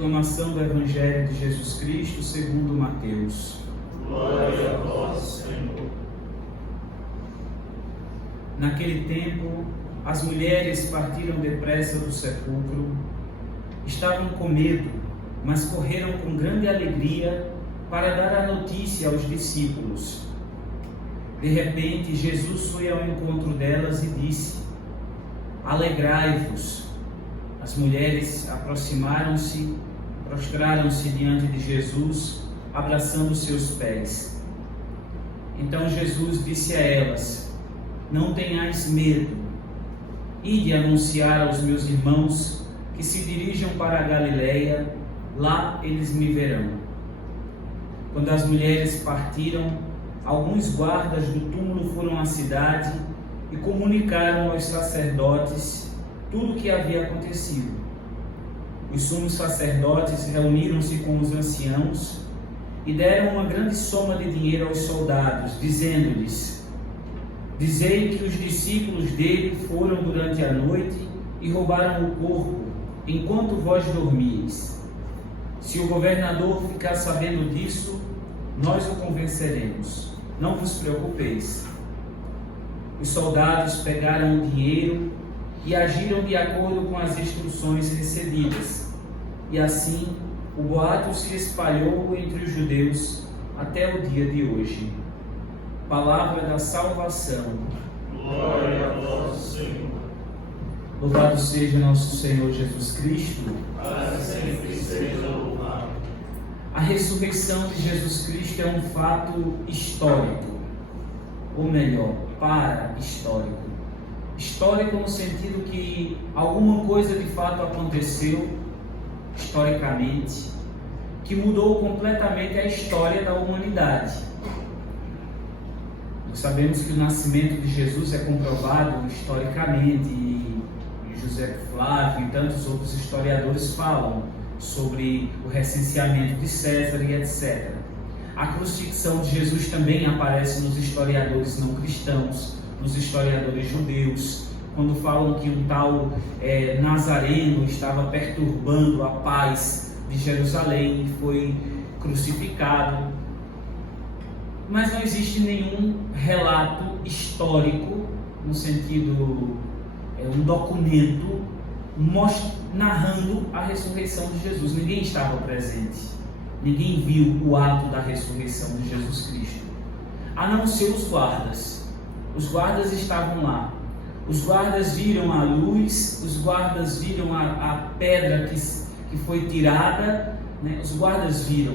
Proclamação do Evangelho de Jesus Cristo segundo Mateus. Glória a vós, Senhor. Naquele tempo, as mulheres partiram depressa do sepulcro. Estavam com medo, mas correram com grande alegria para dar a notícia aos discípulos. De repente, Jesus foi ao encontro delas e disse: Alegrai-vos. As mulheres aproximaram-se, prostraram-se diante de Jesus, abraçando seus pés. Então Jesus disse a elas: Não tenhais medo. Ide anunciar aos meus irmãos que se dirijam para a Galileia, lá eles me verão. Quando as mulheres partiram, alguns guardas do túmulo foram à cidade e comunicaram aos sacerdotes tudo o que havia acontecido. Os sumos sacerdotes reuniram-se com os anciãos e deram uma grande soma de dinheiro aos soldados, dizendo-lhes: Dizei que os discípulos dele foram durante a noite e roubaram o corpo, enquanto vós dormíeis. Se o governador ficar sabendo disso, nós o convenceremos. Não vos preocupeis. Os soldados pegaram o dinheiro e agiram de acordo com as instruções recebidas. E assim, o boato se espalhou entre os judeus até o dia de hoje. Palavra da salvação. Glória a vós, Senhor. Louvado seja nosso Senhor Jesus Cristo. Para sempre seja louvado. A ressurreição de Jesus Cristo é um fato histórico, ou melhor, para-histórico. Histórico no sentido que alguma coisa de fato aconteceu, historicamente, que mudou completamente a história da humanidade. Nós sabemos que o nascimento de Jesus é comprovado historicamente, e José Flávio e tantos outros historiadores falam sobre o recenseamento de César e etc. A crucifixão de Jesus também aparece nos historiadores não cristãos, nos historiadores judeus, quando falam que um tal Nazareno estava perturbando a paz de Jerusalém e foi crucificado. Mas não existe nenhum relato histórico, no sentido, um documento narrando a ressurreição de Jesus. Ninguém estava presente, ninguém viu o ato da ressurreição de Jesus Cristo, a não ser os guardas. Os guardas estavam lá. Os guardas viram a luz, os guardas viram a pedra que foi tirada, né? Os guardas viram.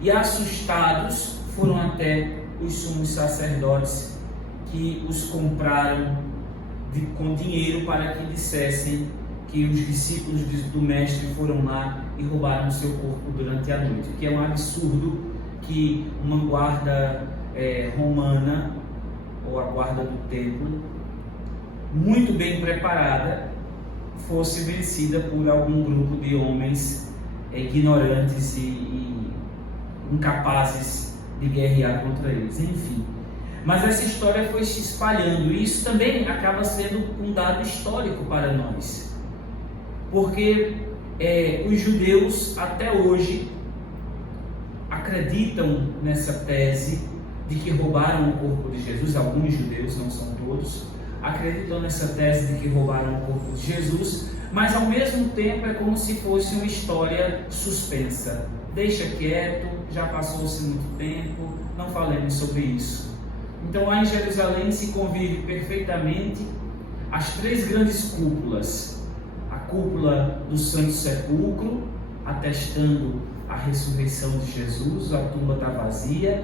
E assustados foram até os sumos sacerdotes, que os compraram com dinheiro para que dissessem que os discípulos do mestre foram lá e roubaram seu corpo durante a noite. Que é um absurdo que uma guarda romana, ou a guarda do templo, muito bem preparada, fosse vencida por algum grupo de homens ignorantes e incapazes de guerrear contra eles. Enfim, mas essa história foi se espalhando, e isso também acaba sendo um dado histórico para nós, porque os judeus até hoje acreditam nessa tese de que roubaram o corpo de Jesus. Alguns judeus, não são todos, acreditam nessa tese de que roubaram o corpo de Jesus, mas ao mesmo tempo é como se fosse uma história suspensa. Deixa quieto, já passou-se muito tempo, não falemos sobre isso. Então lá em Jerusalém se convive perfeitamente as três grandes cúpulas: a cúpula do Santo Sepulcro, atestando a ressurreição de Jesus, a tumba está vazia;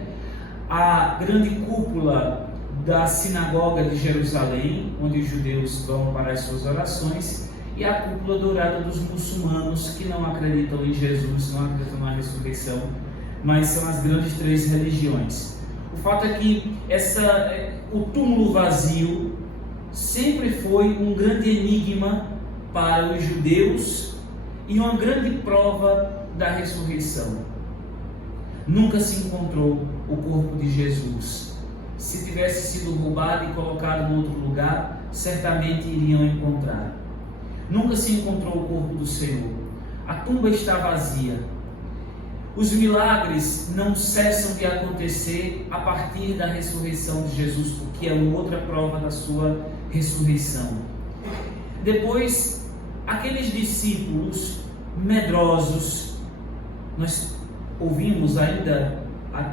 a grande cúpula da sinagoga de Jerusalém, onde os judeus vão para as suas orações; e a cúpula dourada dos muçulmanos, que não acreditam em Jesus, não acreditam na ressurreição, mas são as grandes três religiões. O fato é que o túmulo vazio sempre foi um grande enigma para os judeus e uma grande prova da ressurreição. Nunca se encontrou o corpo de Jesus. Se tivesse sido roubado e colocado em outro lugar, certamente iriam encontrar. Nunca se encontrou o corpo do Senhor. a tumba está vazia. Os milagres não cessam de acontecer a partir da ressurreição de Jesus, porque é uma outra prova da sua ressurreição. Depois, aqueles discípulos medrosos, nós ouvimos ainda há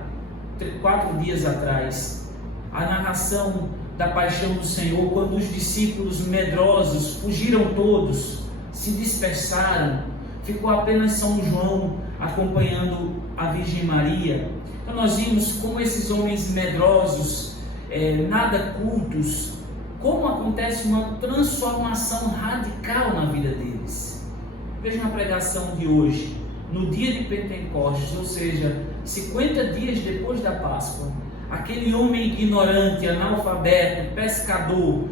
4 dias atrás a narração da paixão do Senhor, quando os discípulos medrosos fugiram todos, se dispersaram, ficou apenas São João acompanhando a Virgem Maria. Então nós vimos como esses homens medrosos, nada cultos, como acontece uma transformação radical na vida deles. Vejam a pregação de hoje, no dia de Pentecostes, ou seja, 50 dias depois da Páscoa. Aquele homem ignorante, analfabeto, pescador,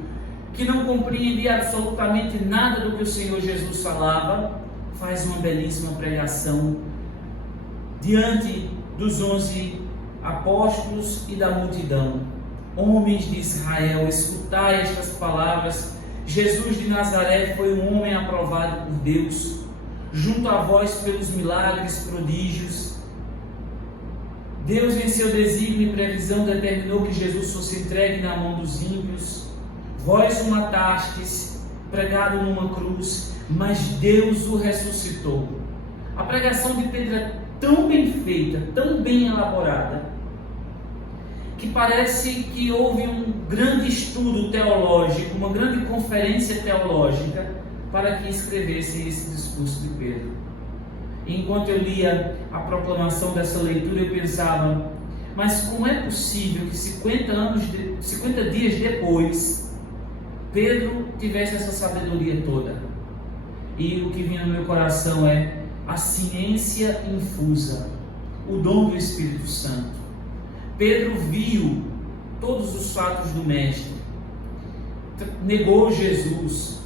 que não compreendia absolutamente nada do que o Senhor Jesus falava, faz uma belíssima pregação diante dos 11 apóstolos e da multidão. Homens de Israel, escutai estas palavras. Jesus de Nazaré foi um homem aprovado por Deus, junto a vós pelos milagres, prodígios. Deus, em seu desígnio e previsão, determinou que Jesus fosse entregue na mão dos ímpios. Vós o matastes, pregado numa cruz, mas Deus o ressuscitou. A pregação de Pedro é tão bem feita, tão bem elaborada, que parece que houve um grande estudo teológico, uma grande conferência teológica, para que escrevesse esse discurso de Pedro. Enquanto eu lia a proclamação dessa leitura, eu pensava, mas como é possível que 50 dias depois, Pedro tivesse essa sabedoria toda? E o que vinha no meu coração é a ciência infusa, o dom do Espírito Santo. Pedro viu todos os fatos do Mestre, negou Jesus,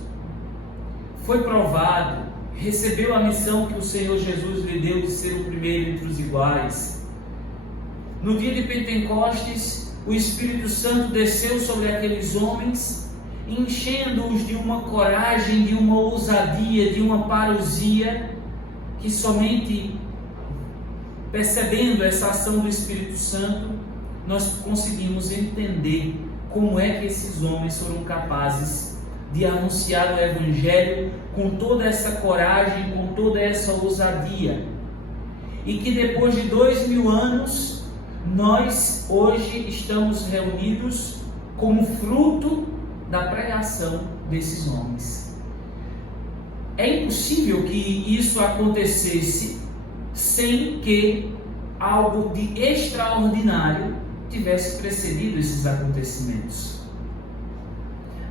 foi provado, recebeu a missão que o Senhor Jesus lhe deu de ser o primeiro entre os iguais. No dia de Pentecostes, o Espírito Santo desceu sobre aqueles homens, enchendo-os de uma coragem, de uma ousadia, de uma parousia, que somente percebendo essa ação do Espírito Santo, nós conseguimos entender como é que esses homens foram capazes de anunciar o Evangelho com toda essa coragem, com toda essa ousadia. E que depois de 2000 anos, nós hoje estamos reunidos como fruto da pregação desses homens. É impossível que isso acontecesse sem que algo de extraordinário tivesse precedido esses acontecimentos.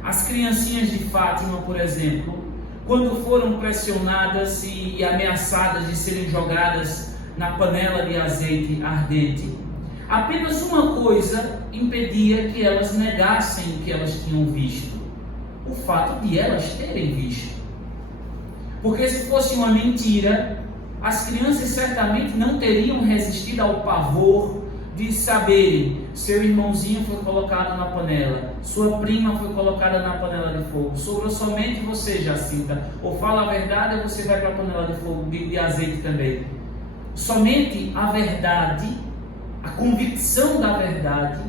As criancinhas de Fátima, por exemplo, quando foram pressionadas e ameaçadas de serem jogadas na panela de azeite ardente, apenas uma coisa impedia que elas negassem o que elas tinham visto: o fato de elas terem visto. Porque se fosse uma mentira, as crianças certamente não teriam resistido ao pavor de saberem: seu irmãozinho foi colocado na panela, sua prima foi colocada na panela de fogo, sobrou somente você, Jacinta, ou fala a verdade ou você vai para a panela de fogo, de azeite também. Somente a verdade, a convicção da verdade,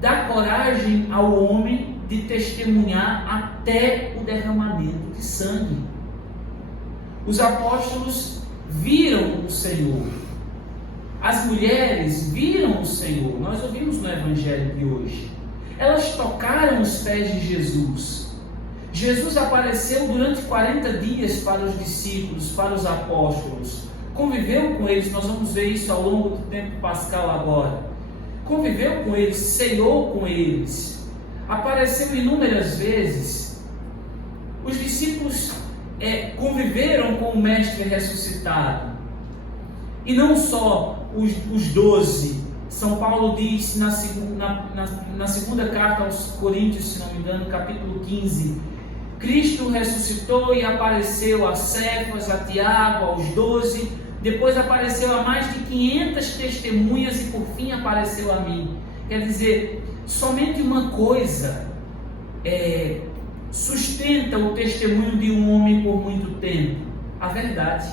dá coragem ao homem de testemunhar até o derramamento de sangue. Os apóstolos viram o Senhor. As mulheres viram o Senhor. Nós ouvimos no Evangelho de hoje. Elas tocaram os pés de Jesus. Jesus apareceu durante 40 dias para os discípulos, para os apóstolos. Conviveu com eles, nós vamos ver isso ao longo do tempo pascal agora. Conviveu com eles, ceou com eles. Apareceu inúmeras vezes. Os discípulos conviveram com o Mestre ressuscitado. E não só os 12, São Paulo diz na segunda carta aos Coríntios, se não me engano, capítulo 15, Cristo ressuscitou e apareceu a Cefas, a Tiago, aos 12, depois apareceu a mais de 500 testemunhas e por fim apareceu a mim. Quer dizer, somente uma coisa sustenta o testemunho de um homem por muito tempo: a verdade.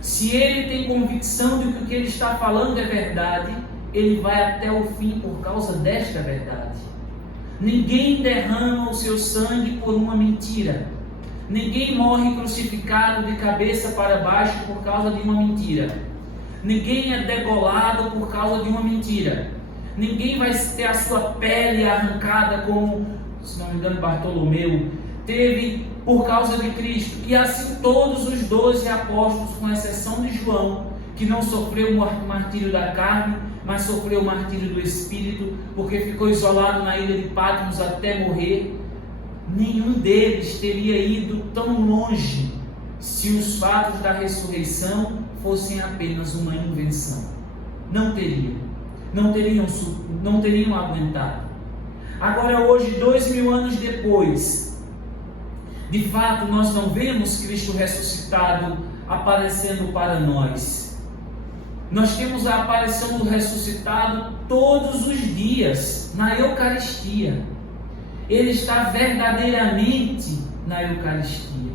Se ele tem convicção de que o que ele está falando é verdade, ele vai até o fim por causa desta verdade. Ninguém derrama o seu sangue por uma mentira. Ninguém morre crucificado de cabeça para baixo por causa de uma mentira. Ninguém é degolado por causa de uma mentira. Ninguém vai ter a sua pele arrancada como, se não me engano, Bartolomeu teve por causa de Cristo. E assim todos os 12 apóstolos, com exceção de João, que não sofreu o martírio da carne, mas sofreu o martírio do Espírito, porque ficou isolado na ilha de Patmos até morrer. Nenhum deles teria ido tão longe se os fatos da ressurreição fossem apenas uma invenção. Não teriam aguentado. Agora hoje, 2000 anos depois, de fato nós não vemos Cristo ressuscitado aparecendo para nós. Nós temos a aparição do ressuscitado todos os dias na Eucaristia. Ele está verdadeiramente na Eucaristia.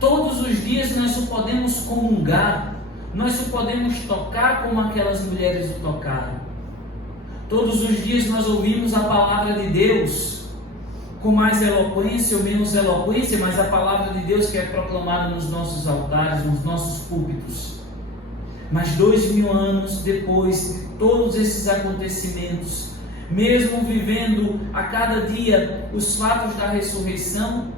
Todos os dias nós o podemos comungar, nós o podemos tocar como aquelas mulheres o tocaram. Todos os dias nós ouvimos a palavra de Deus, com mais eloquência ou menos eloquência, mas a palavra de Deus que é proclamada nos nossos altares, nos nossos púlpitos. Mas 2000 anos depois de todos esses acontecimentos, mesmo vivendo a cada dia os fatos da ressurreição,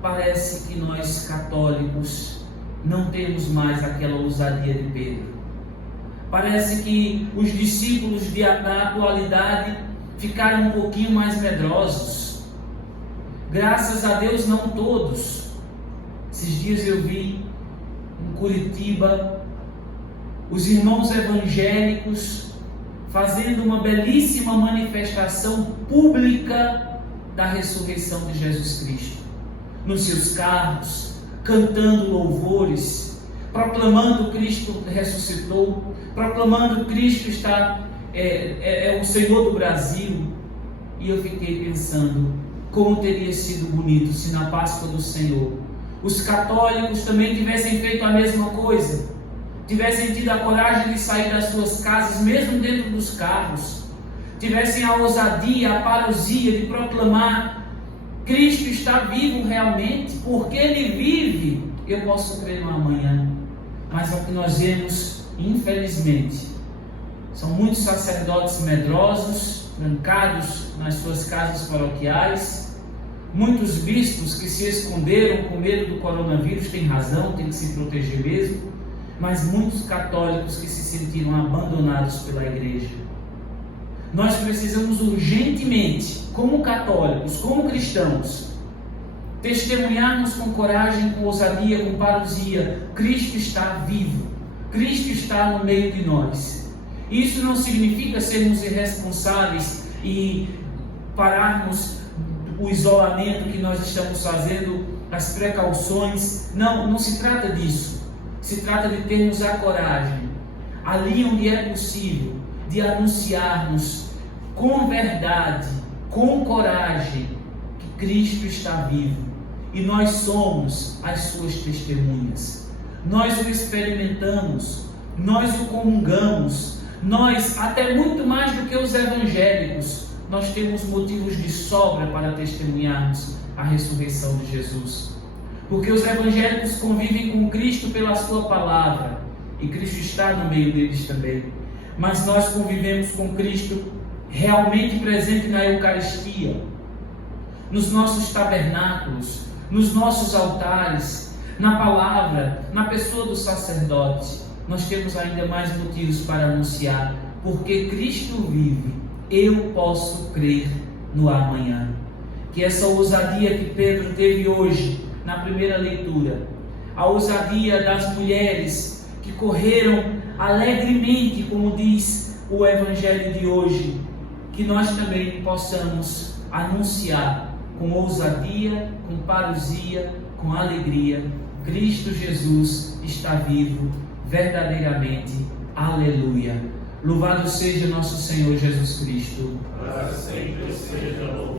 parece que nós católicos não temos mais aquela ousadia de Pedro. Parece que os discípulos da atualidade ficaram um pouquinho mais medrosos. Graças a Deus, não todos. Esses dias eu vi em Curitiba os irmãos evangélicos fazendo uma belíssima manifestação pública da ressurreição de Jesus Cristo. Nos seus carros, cantando louvores, proclamando Cristo ressuscitou, proclamando Cristo está o Senhor do Brasil. E eu fiquei pensando, como teria sido bonito se na Páscoa do Senhor os católicos também tivessem feito a mesma coisa, tivessem tido a coragem de sair das suas casas, mesmo dentro dos carros, tivessem a ousadia, a parousia de proclamar: Cristo está vivo realmente, porque Ele vive, eu posso crer no amanhã. Mas é o que nós vemos, infelizmente, são muitos sacerdotes medrosos, trancados nas suas casas paroquiais, muitos bispos que se esconderam com medo do coronavírus, tem razão, tem que se proteger mesmo, mas muitos católicos que se sentiram abandonados pela igreja. Nós precisamos urgentemente, como católicos, como cristãos, testemunharmos com coragem, com ousadia, com parousia: Cristo está vivo, Cristo está no meio de nós. Isso não significa sermos irresponsáveis e pararmos o isolamento que nós estamos fazendo, as precauções. Não se trata disso. Se trata de termos a coragem, ali onde é possível, de anunciarmos com verdade, com coragem, que Cristo está vivo. E nós somos as suas testemunhas. Nós o experimentamos, nós o comungamos, nós, até muito mais do que os evangélicos, nós temos motivos de sobra para testemunharmos a ressurreição de Jesus. Porque os evangélicos convivem com Cristo pela sua palavra, e Cristo está no meio deles também. Mas nós convivemos com Cristo realmente presente na Eucaristia, nos nossos tabernáculos, nos nossos altares, na palavra, na pessoa do sacerdote. Nós temos ainda mais motivos para anunciar: porque Cristo vive, eu posso crer no amanhã. Que essa ousadia que Pedro teve hoje, na primeira leitura, a ousadia das mulheres que correram alegremente, como diz o Evangelho de hoje, que nós também possamos anunciar com ousadia, com parousia, com alegria: Cristo Jesus está vivo, verdadeiramente. Aleluia! Louvado seja nosso Senhor Jesus Cristo. Para sempre seja louvado.